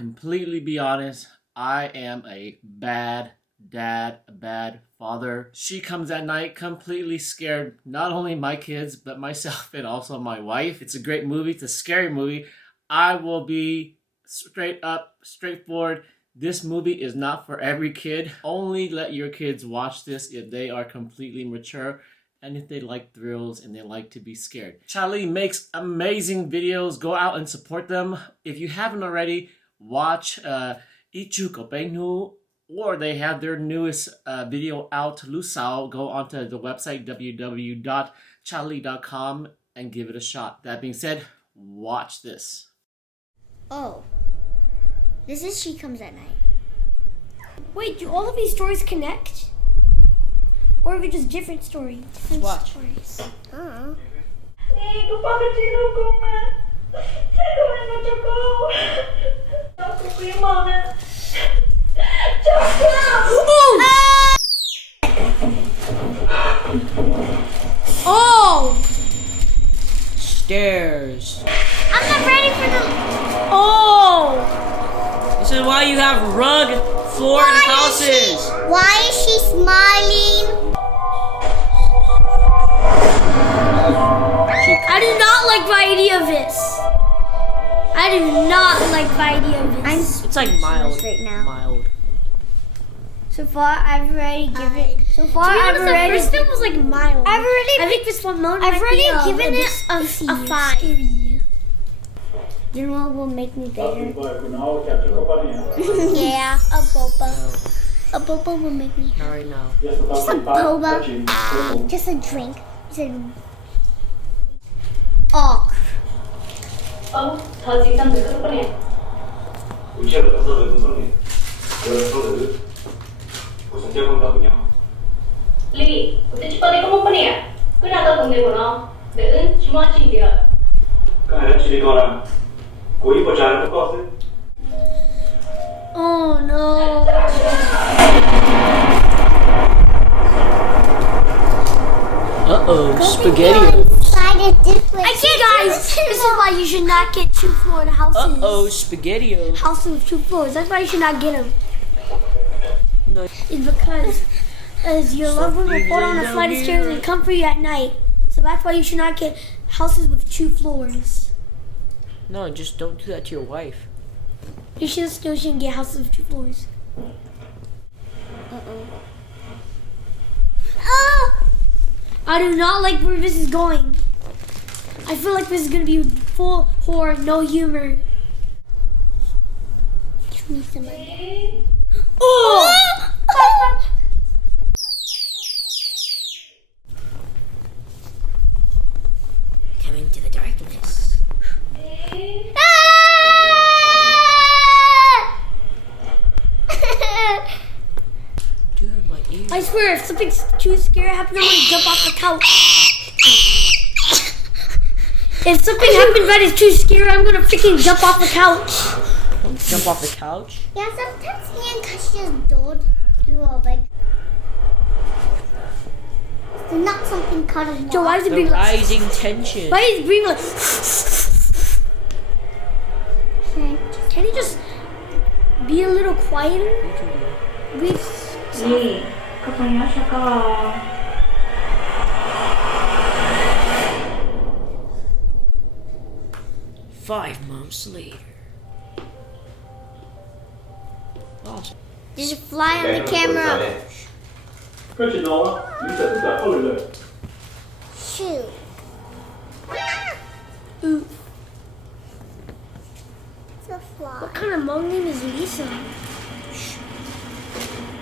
completely be honest. I am a bad dad, a bad father. She comes at night completely scared, not only my kids, but myself and also my wife. It's a great movie. It's a scary movie. I will be straight up, straightforward. This movie is not for every kid. Only let your kids watch this if they are completely mature and if they like thrills and they like to be scared. Tshaj Lij makes amazing videos. Go out and support them. If you haven't already, watch Hnub, or they have their newest video out, Lub Xauv. Go onto the website www.TshajLij.com and give it a shot. That being said, watch this. Oh. This is She Comes at Night. Wait, do all of these stories connect? Or are they just different stories? Different Watch. stories. Oh. Oh! Stairs. I'm not ready for the... Oh! This is why you have rug floored houses. Why is she smiling? I do not like the idea of this. I do not like the idea of this. It's like mild. Right now. Mild. So far, I've already given. So far, I've The already. first one was like mild. I think this one might I've already be given it a 5. Scary. You know what will make me bigger? Yeah. Yeah, a boba. A boba will make me. Not right now. Just a boba. Just a drink. Just a. Oh. Lì, tôi chỉ có đi có một nè. Cứ nào tao cùng đi của nó, để ứng chỉ muốn chỉ được. Cái này chỉ có là cố ý bỏ trái nó có chứ. Oh no. Uh-oh, spaghetti. I can't, guys. This is why you should not get 2-floor houses. Uh-oh, spaghetti-o. Houses with 2 floors. That's why you should not get them. No. It's because as your loved one will fall down a flight of stairs and come for you at night. So that's why you should not get houses with 2 floors. No, just don't do that to your wife. You should still shouldn't get houses with 2 floors. I do not like where this is going. I feel like this is gonna be full horror, no humor. Give me some of that. Oh! Coming to the darkness. Dude, my ear. I swear, if something's too scary happens, I'm gonna jump off the couch. If something happens that is too scary, I'm gonna freaking jump off the couch. Don't jump off the couch. Yeah, sometimes me and Kash just don't do a big. So not something cut of So why is it The being like? rising tension. Why is it being like? Can you just be a little quieter? We've. Lì, có phải nhớ sao có? 5 months later. Awesome. Just fly on the camera. Cái chuyện đó, lý giải tất cả các lời lời. Shoot. Ooh, It's a fly. what kind of mom name is Lisa?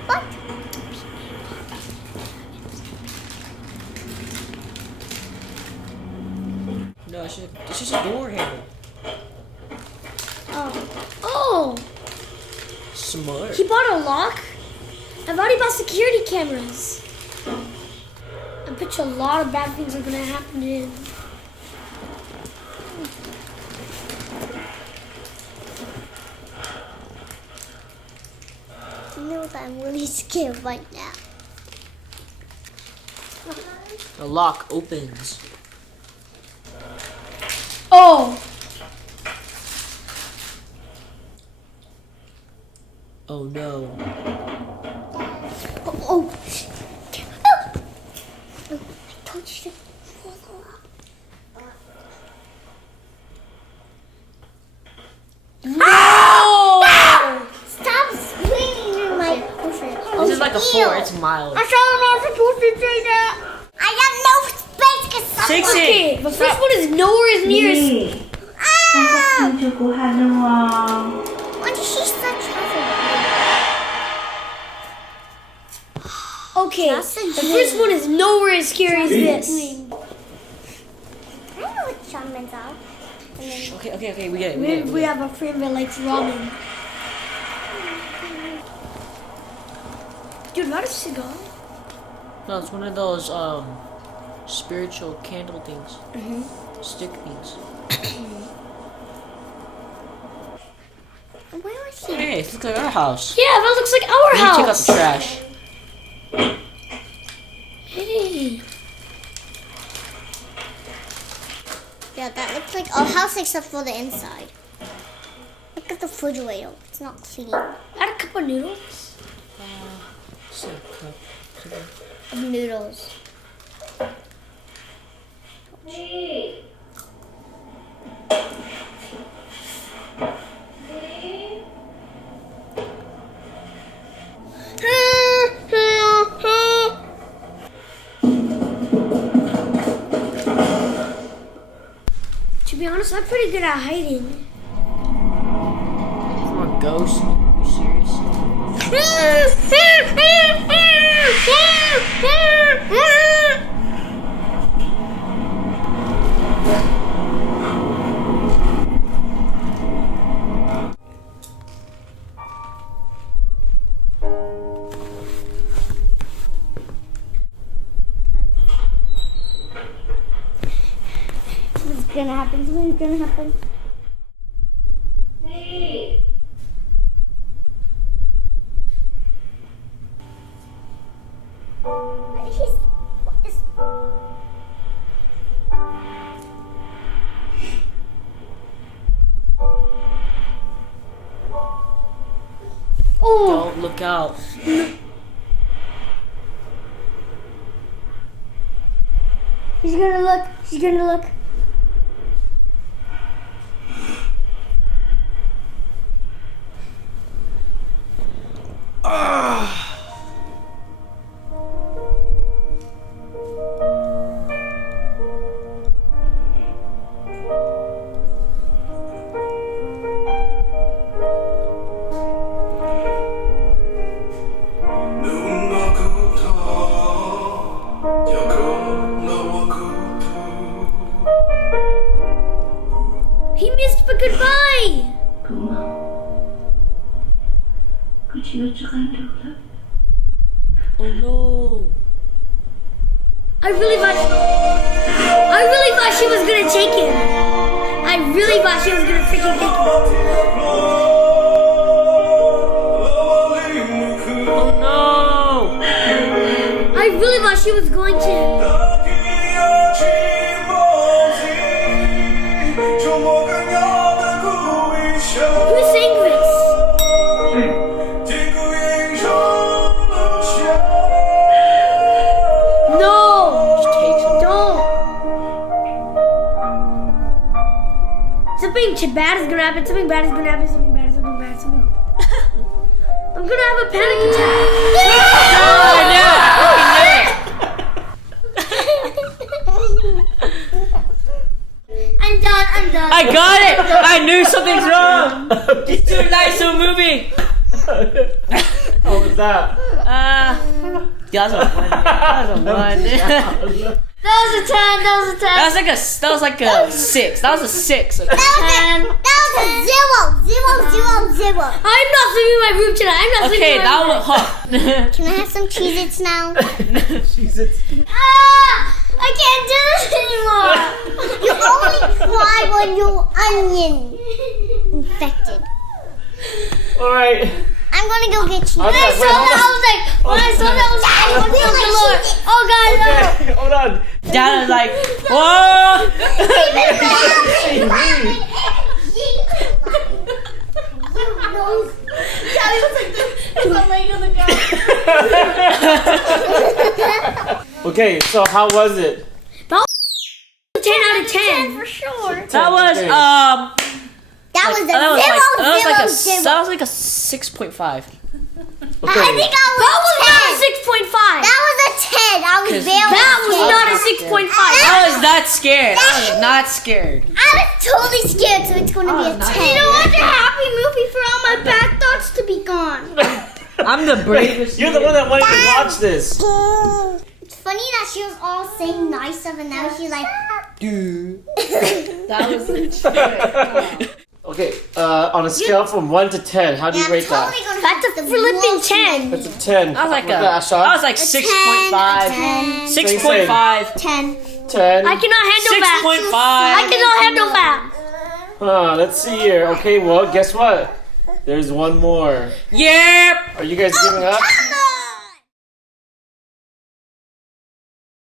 What? No, it's just a door handle. Oh, Smart. he bought a lock. I've already bought security cameras. I bet you a lot of bad things are gonna happen to him. You know that I'm really scared right now. The lock opens. Oh, Oh no. Oh. I told you to follow up. No! Stop screaming in my ocean. This is like a 4. It's mild. I'm not supposed to say that. I have no space because Fix it. Okay, the first one is nowhere as near as. Ah! 저거 하는 와. Why did she such trouble? Okay, That's a the first one is nowhere as scary as this. I know what shamans are. And then Okay. We get it. We have a friend that likes ramen. Dude, not a cigar. No, it's one of those spiritual candle things. Stick things. where was she? Hey, it looks like our house. Yeah, that looks like our Let me check out house. the trash. Hey. Yeah, that looks like our house except for the inside. Look at the refrigerator. It's not clean. Add a cup of noodles. Of noodles. 네. To be honest, I'm pretty good at hiding. Come on, ghost. You serious? Something's gonna happen. Something's gonna happen. 네. What is... Oh, Don't look out. She's gonna look. She's gonna look. he missed the goodbye. Oh no. I really thought she was gonna take him. I really thought she was gonna freaking take him. Oh no. I really thought she was going to. Who sang this? No! Just takes him. Don't! Something bad is gonna happen. Something bad is gonna happen. Something bad. I'm gonna have a panic attack. I'm done. I got it! I knew something's wrong! It's too nice of a movie! How was that? That was a 1. That was a 1. That was a 10. That was a 10. That was like a 6. That was a 6. Okay. That was a 0. 0, 0, 0. I'm not leaving my room tonight. I'm not Okay, leaving my that room. was hot. Can I have some Cheez-Its now? Jesus. I can't do this anymore. You only cry when you're onion infected. Alright. I'm gonna go get cheese. Okay, When I saw that, I was like, I feel like Lord. Oh God, no. Okay, hold on. Dad was like, whoa! Daddy was like this. Okay, so how was it? 10 out of 10. For sure. That was That was a that was like a 6.5. I Okay. think I was That was not a 6.5. That was a 10. I was very That was not a 6.5. I was not scared. I was not scared. I was totally scared, so it's going to be a 10. You know what? A happy movie for all my bad thoughts to be gone. I'm the bravest. You're the one that wanted to watch this. It's funny that she was all saying nice stuff, and now she's like, That was Okay, on a scale from 1 to 10, how do you I'm rate that? totally gonna That's a have the flipping worst 10. That's a 10. I was like What's that, Ashad? I was like 6.5. 10. 6.5. 10. 10. I cannot handle that. 6.5. I cannot handle that. Let's see here. Okay, well, guess what? There's one more. Yep. Are you guys giving up?